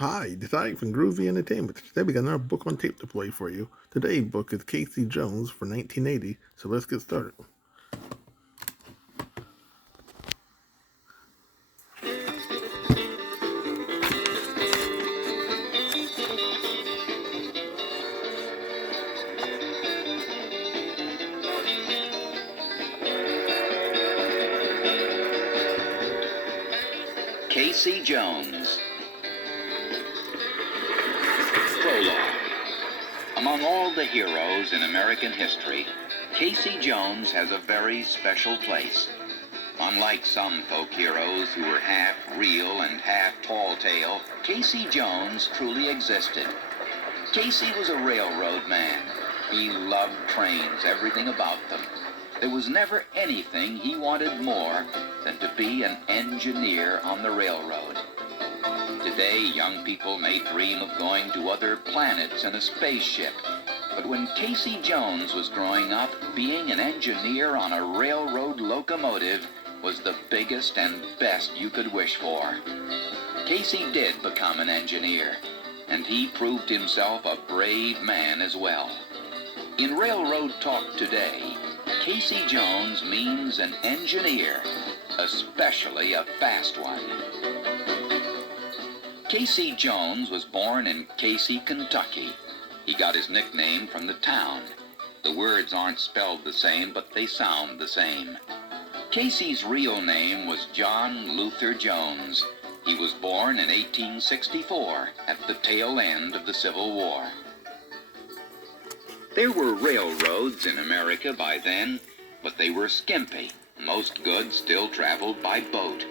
Hi, Desai from Groovy Entertainment. Today we got another book on tape to play for you. Today's book is Casey Jones for 1980, so let's get started. Casey Jones. Prologue. Among all the heroes in American history, Casey Jones has a very special place. Unlike some folk heroes who were half real and half tall tale, Casey Jones truly existed. Casey was a railroad man. He loved trains, everything about them. There was never anything he wanted more than to be an engineer on the railroad. Today, young people may dream of going to other planets in a spaceship. But when Casey Jones was growing up, being an engineer on a railroad locomotive was the biggest and best you could wish for. Casey did become an engineer, and he proved himself a brave man as well. In railroad talk today, Casey Jones means an engineer, especially a fast one. Casey Jones was born in Casey, Kentucky. He got his nickname from the town. The words aren't spelled the same, but they sound the same. Casey's real name was John Luther Jones. He was born in 1864 at the tail end of the Civil War. There were railroads in America by then, but they were skimpy. Most goods still traveled by boat.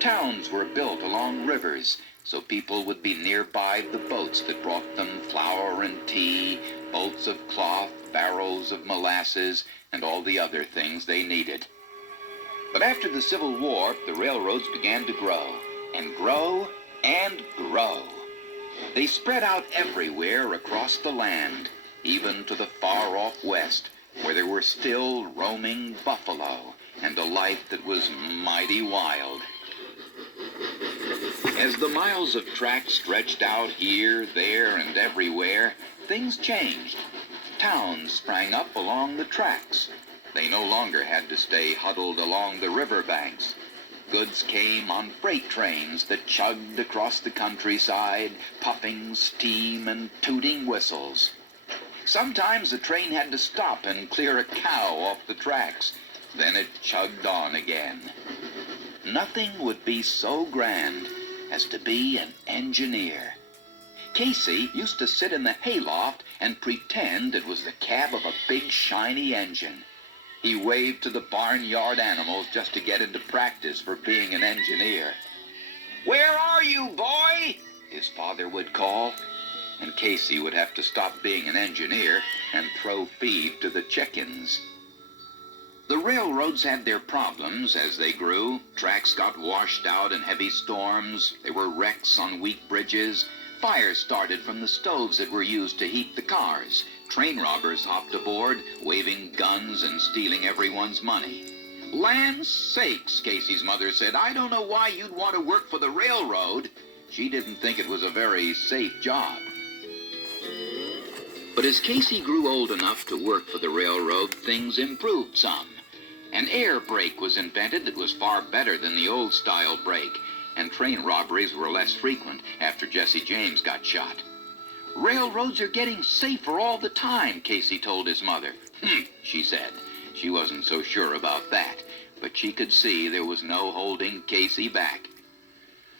Towns were built along rivers, so people would be nearby the boats that brought them flour and tea, boats of cloth, barrels of molasses, and all the other things they needed. But after the Civil War, the railroads began to grow, and grow, and grow. They spread out everywhere across the land, even to the far-off West, where there were still roaming buffalo and a life that was mighty wild. As the miles of track stretched out here, there, and everywhere, things changed. Towns sprang up along the tracks. They no longer had to stay huddled along the riverbanks. Goods came on freight trains that chugged across the countryside, puffing steam and tooting whistles. Sometimes the train had to stop and clear a cow off the tracks. Then it chugged on again. Nothing would be so grand as to be an engineer. Casey used to sit in the hayloft and pretend it was the cab of a big shiny engine. He waved to the barnyard animals just to get into practice for being an engineer. "Where are you, boy?" his father would call, and Casey would have to stop being an engineer and throw feed to the chickens. The railroads had their problems as they grew. Tracks got washed out in heavy storms. There were wrecks on weak bridges. Fires started from the stoves that were used to heat the cars. Train robbers hopped aboard, waving guns and stealing everyone's money. "Land's sakes," Casey's mother said, "I don't know why you'd want to work for the railroad." She didn't think it was a very safe job. But as Casey grew old enough to work for the railroad, things improved some. An air brake was invented that was far better than the old-style brake, and train robberies were less frequent after Jesse James got shot. "Railroads are getting safer all the time," Casey told his mother. She said. She wasn't so sure about that, but she could see there was no holding Casey back.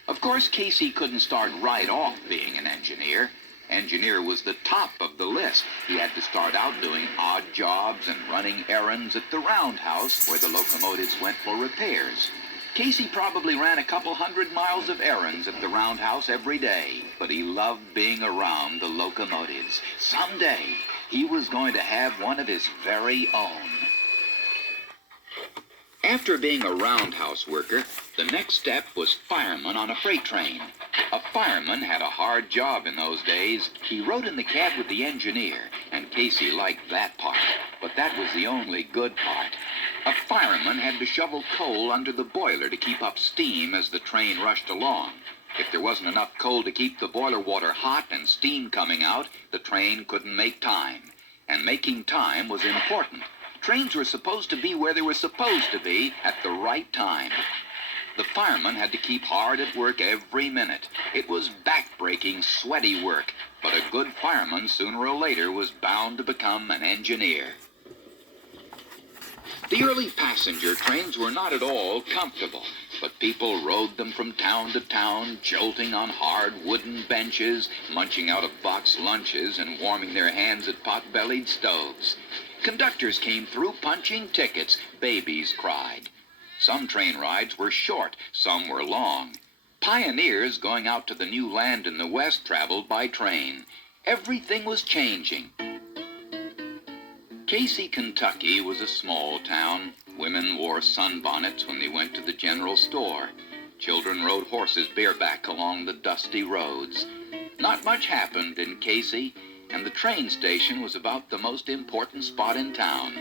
Of course, Casey couldn't start right off being an engineer. Engineer was the top of the list. He had to start out doing odd jobs and running errands at the roundhouse where the locomotives went for repairs. Casey probably ran a couple 100 miles of errands at the roundhouse every day, but he loved being around the locomotives. Someday, he was going to have one of his very own. After being a roundhouse worker, the next step was fireman on a freight train. A fireman had a hard job in those days. He rode in the cab with the engineer, and Casey liked that part, but that was the only good part. A fireman had to shovel coal under the boiler to keep up steam as the train rushed along. If there wasn't enough coal to keep the boiler water hot and steam coming out, the train couldn't make time. And making time was important. Trains were supposed to be where they were supposed to be at the right time. The firemen had to keep hard at work every minute. It was back-breaking, sweaty work, but a good fireman sooner or later was bound to become an engineer. The early passenger trains were not at all comfortable, but people rode them from town to town, jolting on hard wooden benches, munching out of box lunches, and warming their hands at pot-bellied stoves. Conductors came through punching tickets. Babies cried. Some train rides were short, some were long. Pioneers going out to the new land in the West traveled by train. Everything was changing. Casey, Kentucky was a small town. Women wore sunbonnets when they went to the general store. Children rode horses bareback along the dusty roads. Not much happened in Casey, and the train station was about the most important spot in town.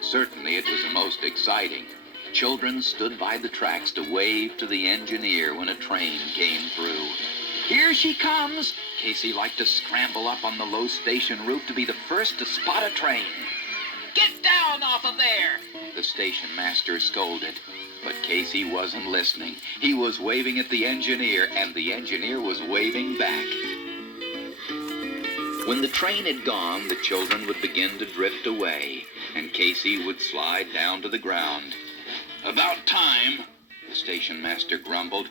Certainly it was the most exciting. Children stood by the tracks to wave to the engineer when a train came through. "Here she comes!" Casey liked to scramble up on the low station roof to be the first to spot a train. "Get down off of there!" the station master scolded. But Casey wasn't listening. He was waving at the engineer, and the engineer was waving back. When the train had gone, the children would begin to drift away, and Casey would slide down to the ground. "About time," the station master grumbled.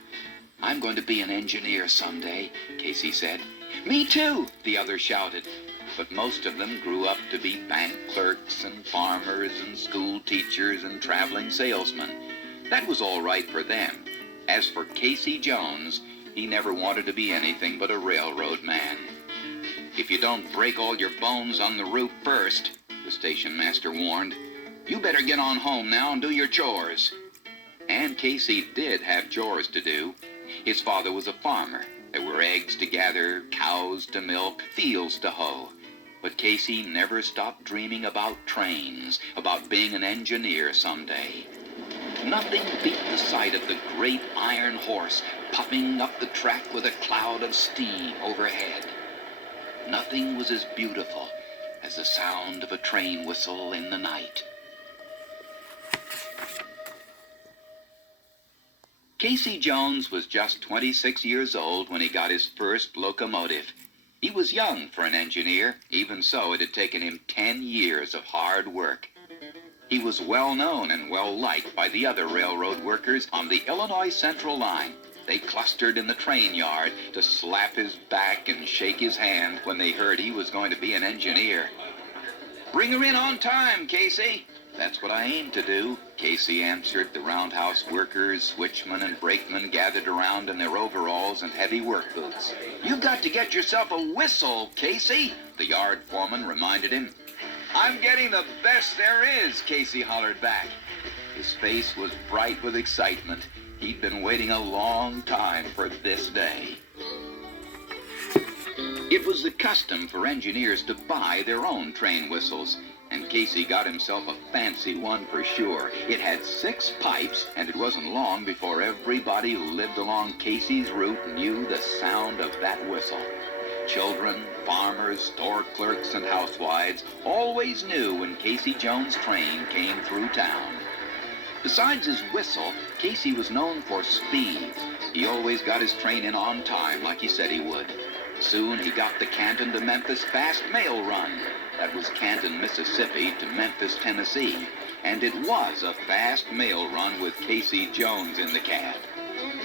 "I'm going to be an engineer someday," Casey said. "Me too," the others shouted. But most of them grew up to be bank clerks and farmers and school teachers and traveling salesmen. That was all right for them. As for Casey Jones, he never wanted to be anything but a railroad man. "If you don't break all your bones on the roof first," the station master warned, "you better get on home now and do your chores." And Casey did have chores to do. His father was a farmer. There were eggs to gather, cows to milk, fields to hoe. But Casey never stopped dreaming about trains, about being an engineer someday. Nothing beat the sight of the great iron horse puffing up the track with a cloud of steam overhead. Nothing was as beautiful as the sound of a train whistle in the night. Casey Jones was just 26 years old when he got his first locomotive. He was young for an engineer. Even so, it had taken him 10 years of hard work. He was well known and well liked by the other railroad workers on the Illinois Central line. They clustered in the train yard to slap his back and shake his hand when they heard he was going to be an engineer. "Bring her in on time, Casey." "That's what I aim to do," Casey answered. The roundhouse workers, switchmen, and brakemen gathered around in their overalls and heavy work boots. "You've got to get yourself a whistle, Casey," the yard foreman reminded him. "I'm getting the best there is," Casey hollered back. His face was bright with excitement. He'd been waiting a long time for this day. It was the custom for engineers to buy their own train whistles, and Casey got himself a fancy one for sure. It had 6 pipes, and it wasn't long before everybody who lived along Casey's route knew the sound of that whistle. Children, farmers, store clerks, and housewives always knew when Casey Jones' train came through town. Besides his whistle, Casey was known for speed. He always got his train in on time, like he said he would. Soon he got the Canton to Memphis fast mail run. That was Canton, Mississippi to Memphis, Tennessee. And it was a fast mail run with Casey Jones in the cab.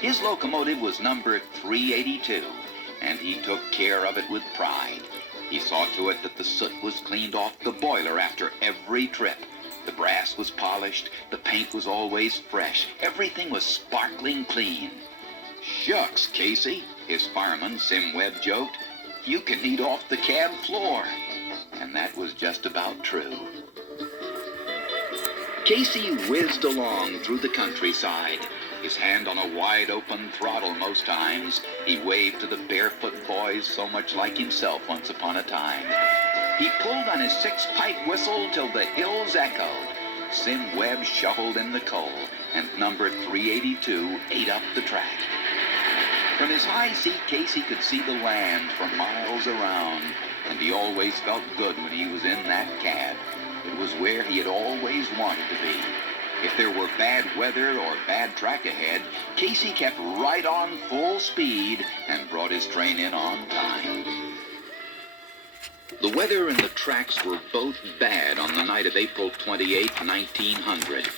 His locomotive was number 382, and he took care of it with pride. He saw to it that the soot was cleaned off the boiler after every trip. The brass was polished, the paint was always fresh, everything was sparkling clean. "Shucks, Casey," his fireman, Sim Webb, joked, "you can eat off the cab floor." And that was just about true. Casey whizzed along through the countryside, his hand on a wide-open throttle most times. He waved to the barefoot boys so much like himself once upon a time. He pulled on his 6-pipe whistle till the hills echoed. Sim Webb shoveled in the coal, and number 382 ate up the track. From his high seat, Casey could see the land for miles around, and he always felt good when he was in that cab. It was where he had always wanted to be. If there were bad weather or bad track ahead, Casey kept right on full speed and brought his train in on time. The weather and the tracks were both bad on the night of April 28, 1900.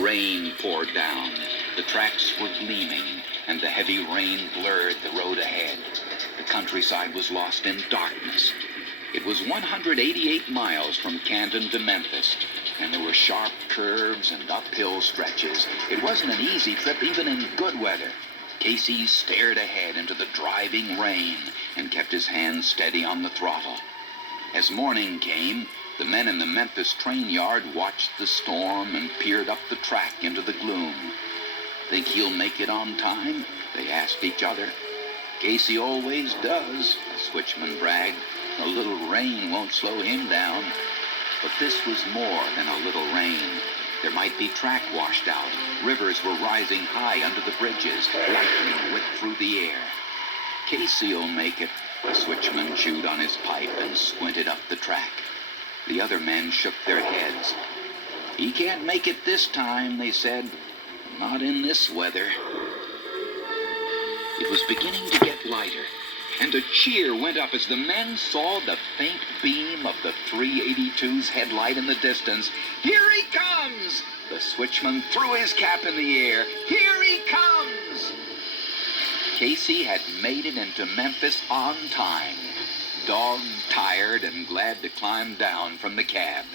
Rain poured down. The tracks were gleaming, and the heavy rain blurred the road ahead. The countryside was lost in darkness. It was 188 miles from Canton to Memphis, and there were sharp curves and uphill stretches. It wasn't an easy trip even in good weather. Casey stared ahead into the driving rain and kept his hand steady on the throttle. As morning came, the men in the Memphis train yard watched the storm and peered up the track into the gloom. "Think he'll make it on time?" they asked each other. "Casey always does," a switchman bragged. "A little rain won't slow him down." But this was more than a little rain. There might be track washed out. Rivers were rising high under the bridges. Lightning whipped through the air. "Casey'll make it." The switchman chewed on his pipe and squinted up the track. The other men shook their heads. "He can't make it this time," they said. "Not in this weather." It was beginning to get lighter, and a cheer went up as the men saw the faint beam of the 382's headlight in the distance. "Here he comes!" The switchman threw his cap in the air. "Here he comes!" Casey had made it into Memphis on time, dog-tired and glad to climb down from the cab.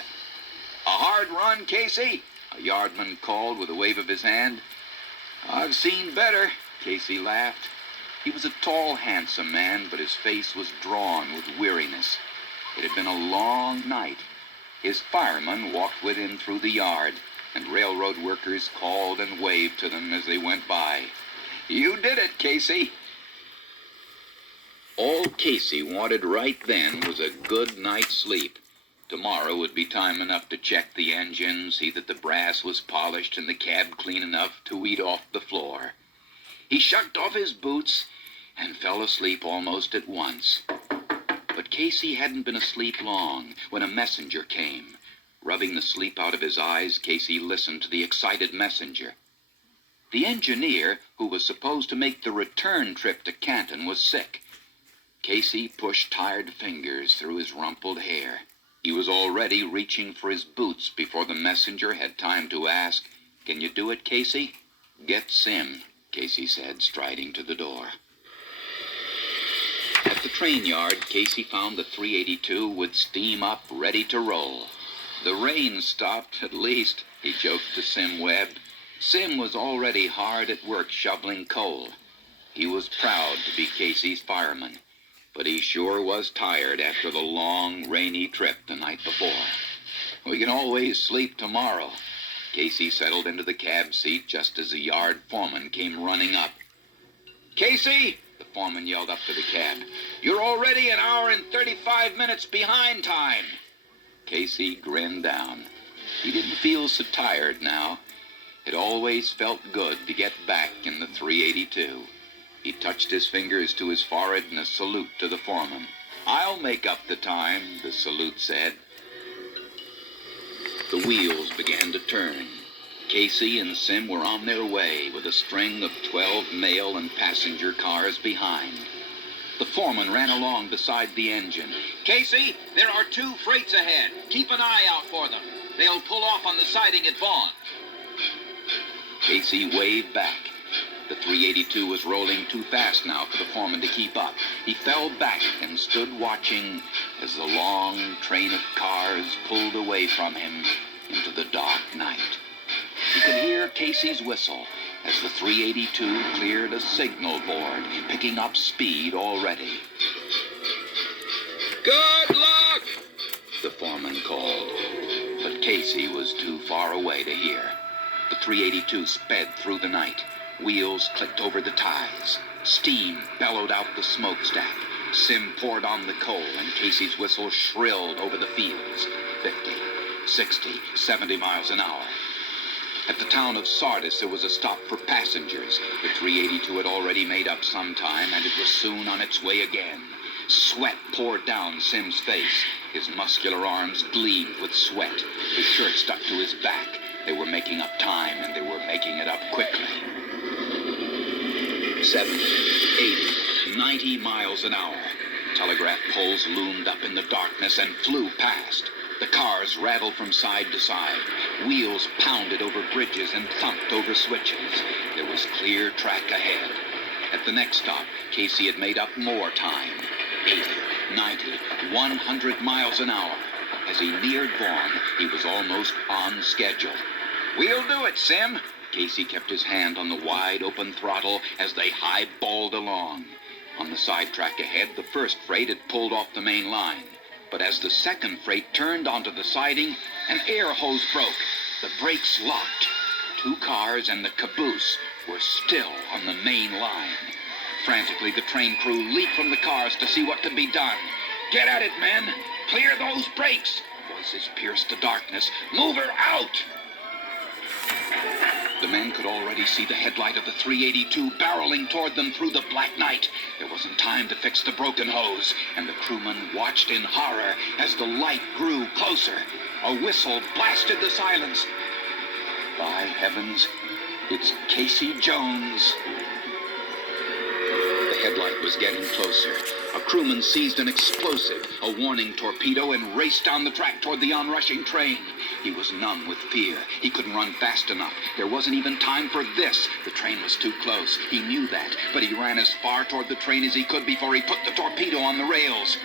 "A hard run, Casey?" a yardman called with a wave of his hand. "I've seen better," Casey laughed. He was a tall, handsome man, but his face was drawn with weariness. It had been a long night. His fireman walked with him through the yard, and railroad workers called and waved to them as they went by. "You did it, Casey." All Casey wanted right then was a good night's sleep. Tomorrow would be time enough to check the engine, see that the brass was polished and the cab clean enough to weed off the floor. He shucked off his boots and fell asleep almost at once. But Casey hadn't been asleep long when a messenger came. Rubbing the sleep out of his eyes, Casey listened to the excited messenger. The engineer, who was supposed to make the return trip to Canton, was sick. Casey pushed tired fingers through his rumpled hair. He was already reaching for his boots before the messenger had time to ask, "Can you do it, Casey?" "Get Sim," Casey said, striding to the door. At the train yard, Casey found the 382 with steam up, ready to roll. "The rain stopped, at least," he joked to Sim Webb. Sim was already hard at work shoveling coal. He was proud to be Casey's fireman, but he sure was tired after the long, rainy trip the night before. "We can always sleep tomorrow." Casey settled into the cab seat just as the yard foreman came running up. "Casey!" the foreman yelled up to the cab. "You're already an hour and 35 minutes behind time." Casey grinned down. He didn't feel so tired now. It always felt good to get back in the 382. He touched his fingers to his forehead in a salute to the foreman. "I'll make up the time," the salute said. The wheels began to turn. Casey and Sim were on their way with a string of 12 mail and passenger cars behind. The foreman ran along beside the engine. "Casey, there are 2 freights ahead. Keep an eye out for them. They'll pull off on the siding at Vaughn." Casey waved back. The 382 was rolling too fast now for the foreman to keep up. He fell back and stood watching as the long train of cars pulled away from him into the dark night. He could hear Casey's whistle as the 382 cleared a signal board, picking up speed already. "Good luck!" the foreman called. But Casey was too far away to hear. The 382 sped through the night. Wheels clicked over the ties. Steam bellowed out the smokestack. Sim poured on the coal, and Casey's whistle shrilled over the fields. 50, 60, 70 miles an hour. At the town of Sardis, there was a stop for passengers. The 382 had already made up some time, and it was soon on its way again. Sweat poured down Sim's face. His muscular arms gleamed with sweat. His shirt stuck to his back. They were making up time, and they were making it up quickly. 70, 80, 90 miles an hour. Telegraph poles loomed up in the darkness and flew past. The cars rattled from side to side. Wheels pounded over bridges and thumped over switches. There was clear track ahead. At the next stop, Casey had made up more time. 80, 90, 100 miles an hour. As he neared Vaughn, he was almost on schedule. "We'll do it, Sim." Casey kept his hand on the wide-open throttle as they high-balled along. On the sidetrack ahead, the first freight had pulled off the main line. But as the second freight turned onto the siding, an air hose broke. The brakes locked. 2 cars and the caboose were still on the main line. Frantically, the train crew leaped from the cars to see what could be done. "Get at it, men! Clear those brakes!" Voices pierced the darkness. "Move her out!" The men could already see the headlight of the 382 barreling toward them through the black night. There wasn't time to fix the broken hose, and the crewmen watched in horror as the light grew closer. A whistle blasted the silence. By heavens, it's Casey Jones. The headlight was getting closer. A crewman seized an explosive, a warning torpedo, and raced down the track toward the onrushing train. He was numb with fear. He couldn't run fast enough. There wasn't even time for this. The train was too close. He knew that, but he ran as far toward the train as he could before he put the torpedo on the rails.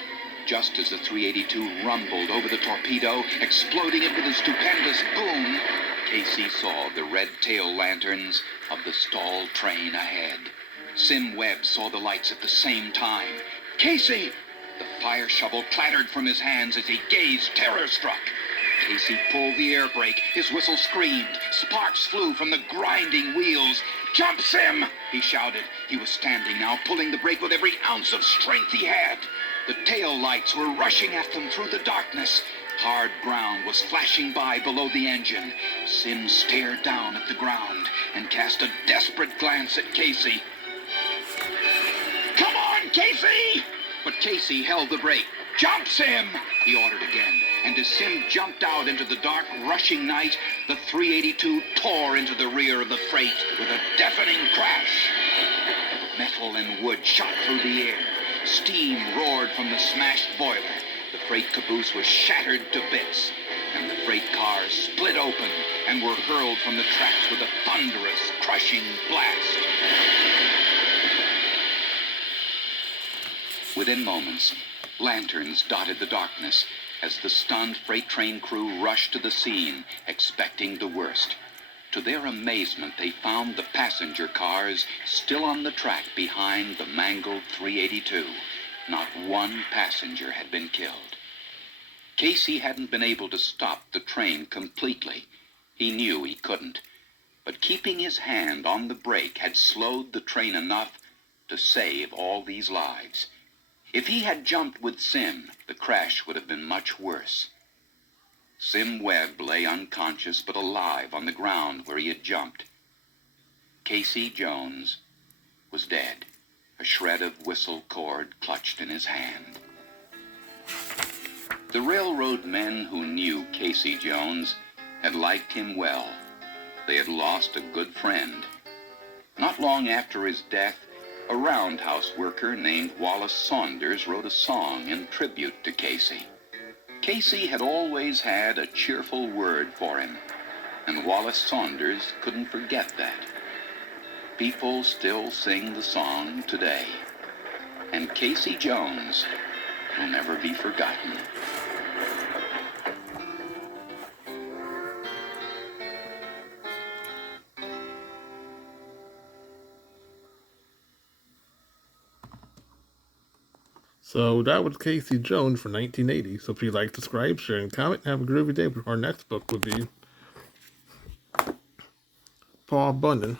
Just as the 382 rumbled over the torpedo, exploding it with a stupendous boom, Casey saw the red tail lanterns of the stalled train ahead. Sim Webb saw the lights at the same time. "Casey!" The fire shovel clattered from his hands as he gazed, terror-struck. Casey pulled the air brake. His whistle screamed. Sparks flew from the grinding wheels. "Jump, Sim!" he shouted. He was standing now, pulling the brake with every ounce of strength he had. The tail lights were rushing at them through the darkness. Hard ground was flashing by below the engine. Sim stared down at the ground and cast a desperate glance at Casey. "Come on, Casey!" But Casey held the brake. "Jump, Sim!" he ordered again. And as Sim jumped out into the dark, rushing night, the 382 tore into the rear of the freight with a deafening crash. Metal and wood shot through the air. Steam roared from the smashed boiler. The freight caboose was shattered to bits, and the freight cars split open and were hurled from the tracks with a thunderous, crushing blast. Within moments, lanterns dotted the darkness as the stunned freight train crew rushed to the scene, expecting the worst. To their amazement, they found the passenger cars still on the track behind the mangled 382. Not one passenger had been killed. Casey hadn't been able to stop the train completely. He knew he couldn't. But keeping his hand on the brake had slowed the train enough to save all these lives. If he had jumped with Sim, the crash would have been much worse. Sim Webb lay unconscious but alive on the ground where he had jumped. Casey Jones was dead, a shred of whistle cord clutched in his hand. The railroad men who knew Casey Jones had liked him well. They had lost a good friend. Not long after his death, a roundhouse worker named Wallace Saunders wrote a song in tribute to Casey. Casey had always had a cheerful word for him, and Wallace Saunders couldn't forget that. People still sing the song today, and Casey Jones will never be forgotten. So that was Casey Jones for 1980. So please like, subscribe, share, and comment. Have a groovy day. Our next book would be Paul Bunyan.